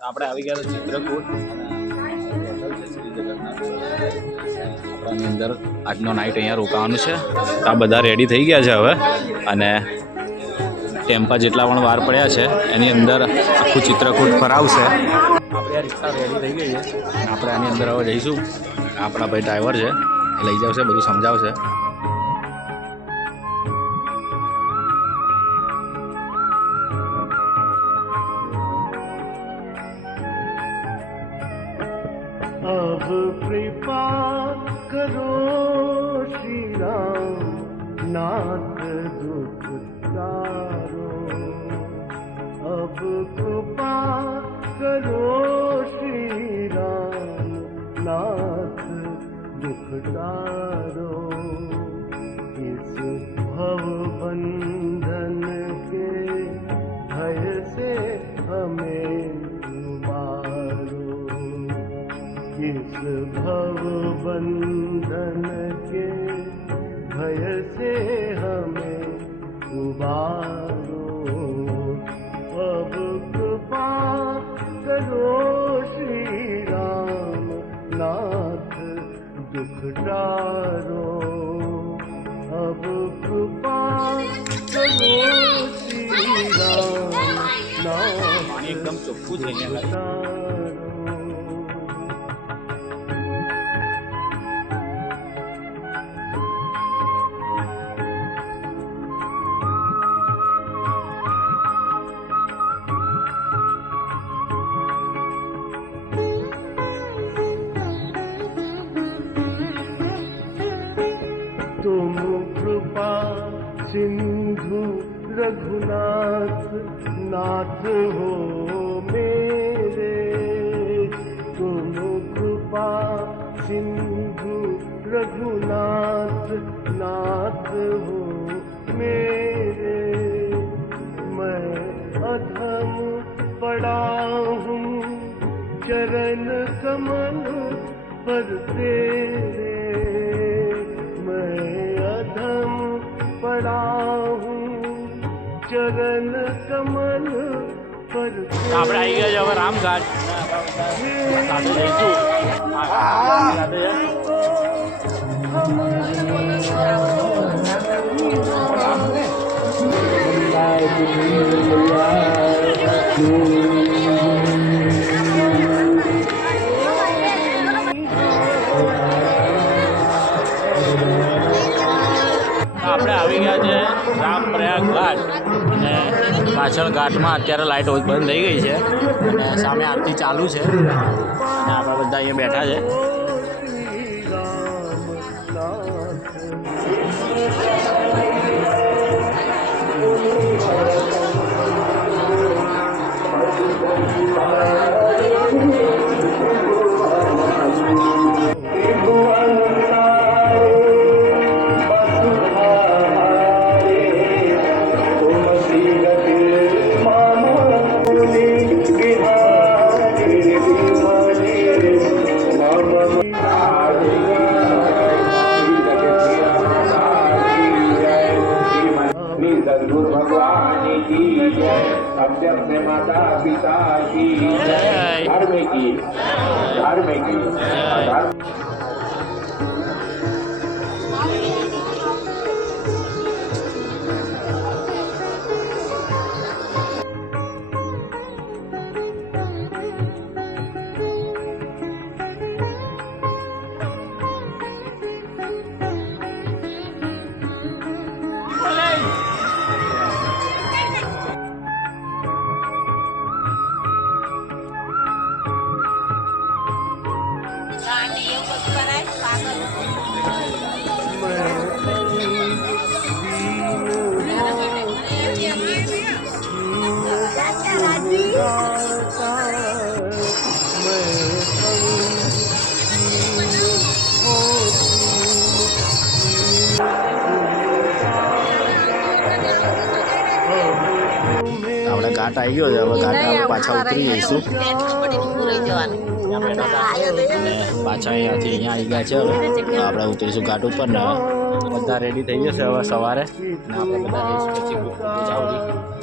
આપણે આવી ગયા તો ચિત્રકૂટ હોટલ છે શ્રી જગન્નાથ આપણાની અંદર આજનો નાઇટ અહીંયા રોકાવાનું છે. આ બધા રેડી થઈ ગયા છે હવે, અને ટેમ્પા જેટલા પણ વાર પડ્યા છે એની અંદર આખું ચિત્રકૂટ ફરાવશે. આપણે આ રિક્ષા રેડી થઈ ગઈ છે, આપણે આની અંદર હવે જઈશું. આપણા ભાઈ ડ્રાઈવર છે, લઈ જશે, બધું સમજાવશે. अब कृपा करो श्री राम नाथ दुख तारो। अब कृपा करो श्री राम नाथ दुख तारो। इस भव बंधन के भय से हमें उबारो। इस भव बंधन के भय से हमें उबारो। अब कृपा करो श्री राम नाथ दुख टारो। अब कृपा करो श्री राम नाथ एकदम ચોખ્ખું છે અહીંયા टारो। तुम कृपा सिंधु रघुनाथ नाथ हो मेरे। तुम कृपा सिंधु रघुनाथ नाथ हो मेरे। मैं अधम पड़ा हूँ चरण कमल पर तेरे। अधम पड़ा हूँ चरण कमल पर। આપણે આવી ગયા છે હવે રામઘાટ. સાથે જઈશું. આપણે આવી ગયા છે રામપ્રયાગ ઘાટ, અને પાછળ ઘાટમાં અત્યારે લાઇટ બંધ થઈ ગઈ છે અને સામે આરતી ચાલુ છે, અને આપણે બધા અહીંયા બેઠા છે. भगवान की जय। सत्यम से माता पिता की जय। धर्म की આપણે ઘાટ આવી ગયો છે, હવે ઘાટ આપણે પાછા ઉતરી જઈશું. અને પાછા અહીંયાથી અહીંયા આવી ગયા છે. હવે આપણે ઉતરીશું ઘાટ ઉપર ને બધા રેડી થઈ જશે હવે સવારે, અને આપણે બધા જઈશું પછી જાઓ.